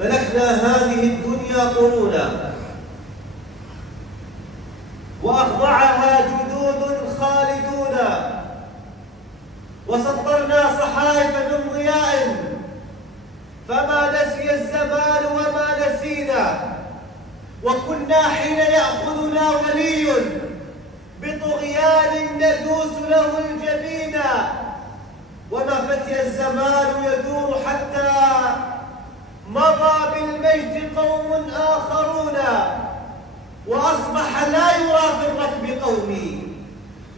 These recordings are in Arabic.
ملكنا هذه الدنيا قرونا وأخضعها جدود خالدون، وسطرنا صحائف من ضياء فما نسي الزمان وما نسينا، وكنا حين يأخذنا ولي بطغيان ندوس له الجبين، وما فتي الزمان يدور حتى مضى بالمجد قوم آخرون، وأصبح لا يرى في الركب قومي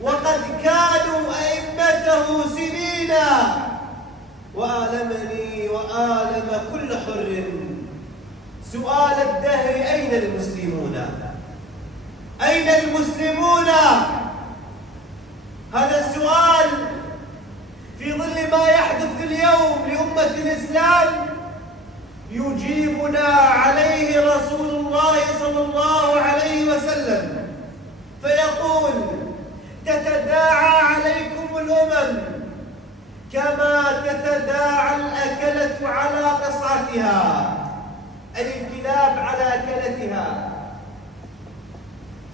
وقد كانوا أئمته سنينا، وآلمني وآلم كل حر سؤال الدهر أين المسلمون؟ أين المسلمون؟ هذا السؤال في ظل ما يحدث اليوم لأمة الإسلام يجيبنا عليه رسول الله صلى الله عليه وسلم، فيقول: تتداعى عليكم الأمم كما تتداعى الأكلة على قصعتها، أي الكلاب على أكلتها.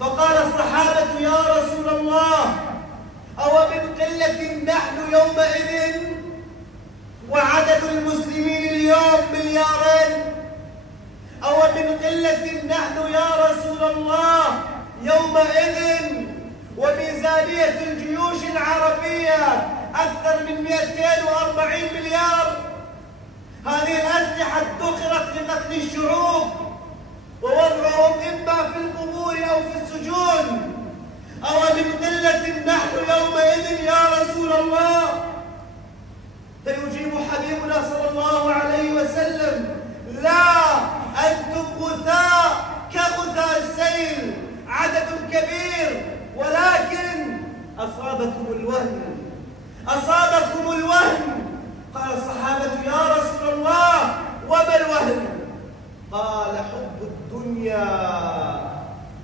فقال الصحابة: يا رسول الله، أو من قلة نحن يومئذ وعدد المسلمين اليوم مليارين؟ أو من قلة نحن يا رسول الله يومئذ وميزانية الجيوش العربية أكثر من 240 مليار؟ هذه الأسلحة ادخرت لقتل الشعوب ووضعهم إما في القبور أو في السجون. أو من قلة نحن يومئذ يا رسول الله؟ فيجيب حبيبنا صلى الله عليه وسلم: لا، أنتم غثاء كغثاء السيل، عدد كبير ولكن أصابكم الوهن، أصابكم الوهن. قال الصحابة: يا رسول الله، وما الوهن؟ قال: حب الدنيا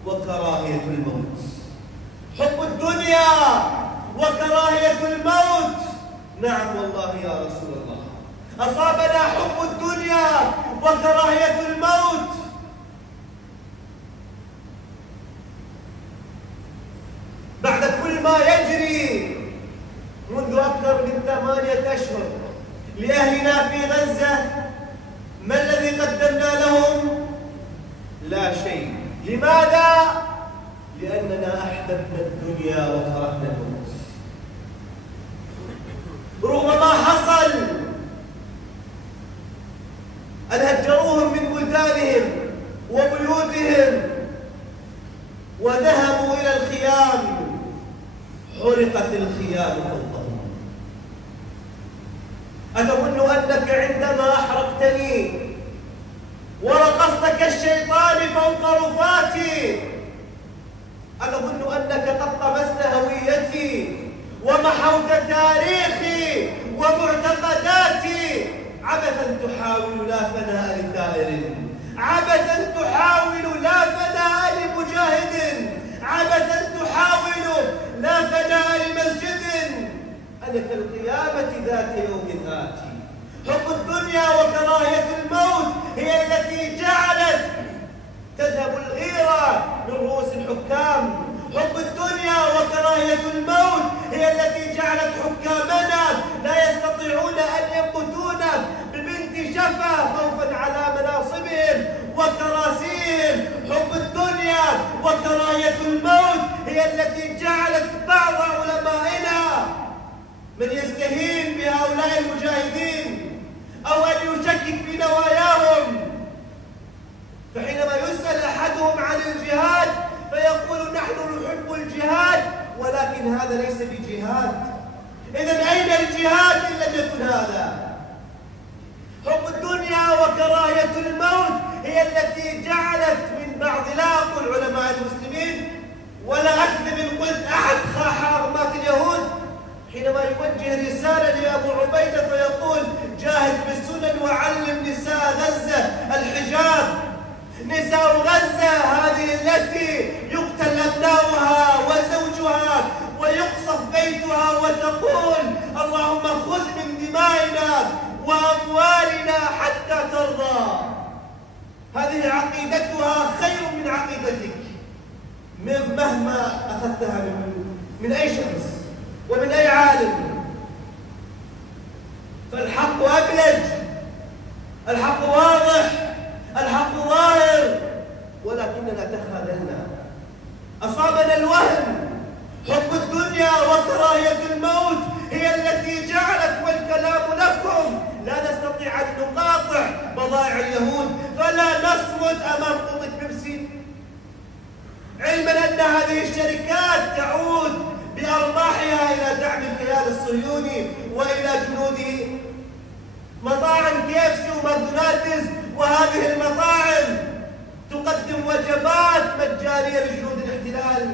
وكراهية الموت. حب الدنيا وكراهية الموت. نعم والله يا رسول الله، أصابنا حب الدنيا وكراهية الموت. بعد كل ما يجري منذ أكثر من 8 أشهر لأهلنا في غزة، ما الذي قدمنا لهم؟ لا شيء. لماذا؟ لأننا أحببنا الدنيا وكرهنا الموت. رغم ما حصل أن هجروهم من بلدانهم وبيوتهم وذهبوا إلى الخيام، حرقت الخيام فوقهم. أتظن أنك عندما أحرقتني ورقصت كالشيطان فوق رفاتي، أتظن أنك قد طمست هويتي ومحوت تاريخي ومعتقداتي؟ عبثا تحاول لا فناء لثائر، عبثا تحاول لا فناء لمجاهد، عبثا تحاول لا فناء لمسجد، أنا كالقيامة ذات يوم آتي. حب الدنيا وكراهية الموت هي التي جعلت تذهب الغيرة من رؤوس الحكام. حب الدنيا وكراهية الموت هي التي جعلت حكامنا لا يستطيعون أن يموتون ببنت شفا خوفا على مناصبهم وكراسيهم. حب الدنيا وكراهية الموت هي التي جعلت بعض علمائنا من يستهين بهؤلاء المجاهدين أو أن يشكك في نواياهم، فحينما يسأل أحدهم عن الجهاد فيقول: نحن نحب الجهاد، ولكن هذا ليس بجهاد. إذن أين الجهاد إن لم يكن هذا؟ حب الدنيا وكراهية الموت هي التي جعلت من بعض، لا أقول علماء المسلمين ولا أكذب إن قلت أحد حرمات اليهود، حينما يوجه رسالة لأبو عبيدة فيقول: جاهد بالسنن وعلم نساء غزة الحجاب. نساء غزة هذه التي يقتل أبناؤها وزوجها ويقصف بيتها وتقول: اللهم خذ من دمائنا وأموالنا حتى ترضى. هذه عقيدتها خير من عقيدتك مهما أخذتها من أي شخص ومن أي عالم. فالحق أبلج، الحق واضح، الحق ظاهر، ولكننا تخاذلنا. أصابنا الوهم، حب الدنيا وكراهية الموت هي التي جعلت، والكلام لكم، لا نستطيع أن نقاطع بضائع اليهود، فلا نصمد أمام قطة بيبسي، علما أن هذه الشركات تعود بأرباحها إلى دعم الكيان الصهيوني وإلى جنوده. مطاعم كيفسي وماكدونالدز وهذه المطاعم تقدم وجبات مجانية لجنود الاحتلال،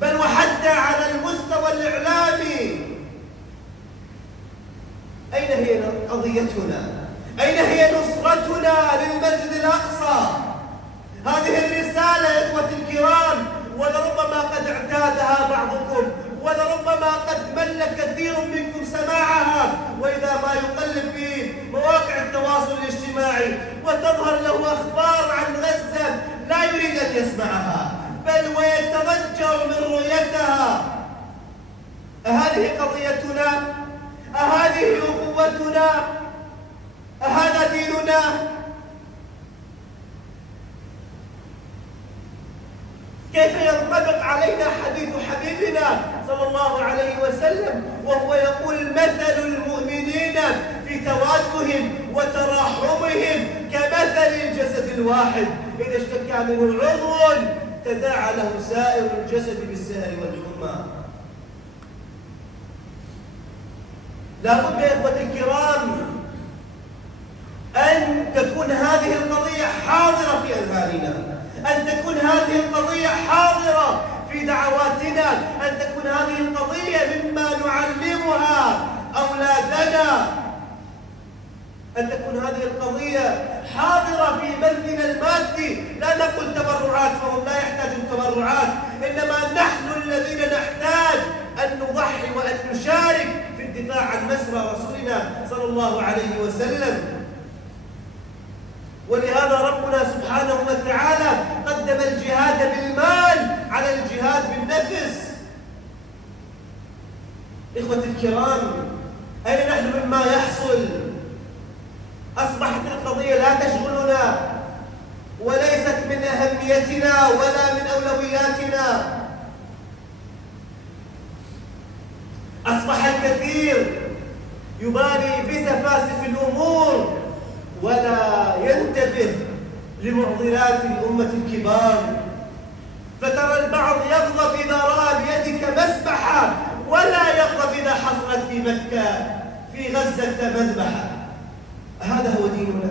بل وحتى على المستوى الإعلامي. أين هي قضيتنا؟ أين هي نصرتنا للمسجد الأقصى؟ هذه الرسالة يا إخوة الكرام ولربما قد اعتادها بعضكم، ولربما قد مل كثير منكم سماعها، وإذا ما يقلب في مواقع التواصل الاجتماعي وتظهر له أخبار عن غزة لا يريد أن يسمعها، بل ويتضجر من رؤيتها. أهذه قضيتنا؟ أهذه أخوتنا؟ أهذا ديننا؟ كيف ينطبق علينا حديث حبيبنا صلى الله عليه وسلم وهو يقول: مثل المؤمنين في توادهم وتراحمهم كمثل الجسد الواحد إذا اشتكى منه عضو تداعى له سائر الجسد بالسهر والحمى. لا بد يا إخوة الكرام أن تكون هذه القضية حاضرة في أذهاننا، أن تكون هذه القضية حاضرة في دعواتنا، أن تكون هذه القضية مما نعلمها أولادنا، أن تكون هذه القضية حاضرة في بذلنا المادي. لا نقول تبرعات، فهم لا يحتاجون تبرعات، إنما نحن الذين نحتاج أن نضحي وأن نشارك في الدفاع عن مسرى رسولنا صلى الله عليه وسلم. ولهذا ربنا سبحانه وتعالى قدم الجهاد بالمال على الجهاد بالنفس. إخوة الكرام، أين نحن مما يحصل؟ أصبحت القضية لا تشغلنا وليست من أهميتنا ولا من أولوياتنا. أصبح الكثير يبالي بسفاسف الأمور ولا ينتبه لمعضلات الأمة الكبار. فترى البعض يغضب إذا رأى بيدك مسبحة ولا يغضب إذا حصلت في مكة في غزة مذبحة. هذا هو ديننا؟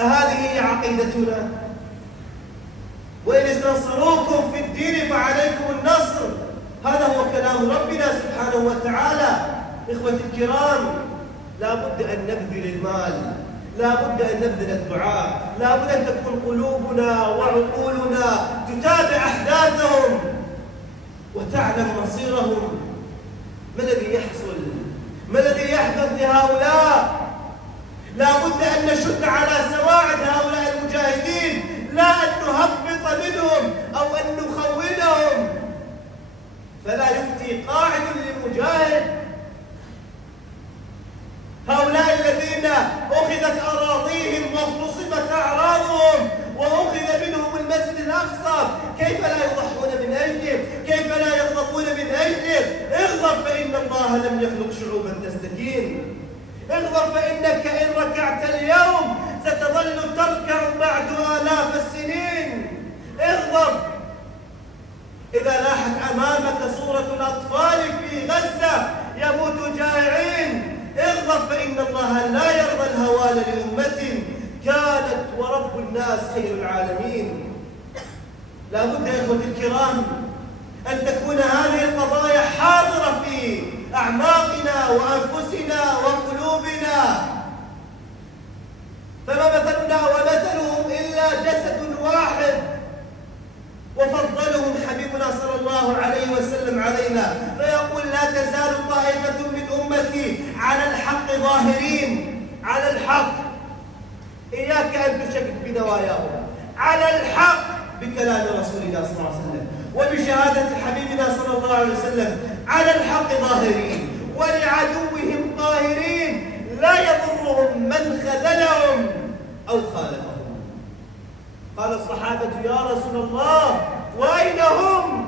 أهذه هي عقيدتنا؟ وإن استنصروكم في الدين فعليكم النصر، هذا هو كلام ربنا سبحانه وتعالى. إخوة الكرام، لا بد أن نبذل المال، لا بد أن نبذل الدعاء، لا بد أن تكون قلوبنا وعقولنا تتابع أحداثهم وتعلم مصيرهم. ما الذي يحصل؟ ما الذي يحدث لهؤلاء؟ لا بد أن نشد على سواعد هؤلاء المجاهدين، لا أن نهبط منهم أو أن نخونهم. فلا يفتي قاعد للمجاهد. هؤلاء الذين أخذت أراضيهم واغتصبت أعراضهم وأخذ منهم المسجد الأقصى، كيف لا يضحون من أجله؟ كيف لا يغضبون من أجله؟ اغضب فإن الله لم يخلق شعوبا تستكين. اغضب فإنك إن ركعت اليوم ستظل تركع بعد آلاف السنين. اغضب إذا لاحت أمامك صورة الأطفال في غزة يموت جائعين. اغضب فإن الله لا يرضى الهوان لأمة كانت ورب الناس خير العالمين. لا بد يا إخوة الكرام أن تكون هذه القضايا حاضرة في أعماقنا وأنفسنا وقلوبنا. فما مثلنا ومثلهم إلا جسد واحد، وفضلهم حبيبنا صلى الله عليه وسلم علينا، فيقول: لا تزال طائفة من أمتي على الحق ظاهرين، على الحق. بنواياهم على الحق بكلام رسول الله صلى الله عليه وسلم وبشهادة حبيبنا صلى الله عليه وسلم على الحق ظاهرين ولعدوهم قاهرين لا يضرهم من خذلهم أو خالفهم. قال الصحابة يا رسول الله وأين هم؟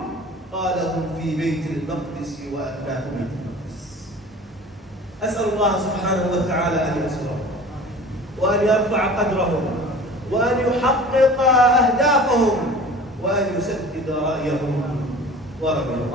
قال هم في بيت المقدس وأكناف بيت المقدس. أسأل الله سبحانه وتعالى أن ينصرهم وأن يرفع قدرهم وأن يحقق أهدافهم وأن يسدد رأيهم ورميهم.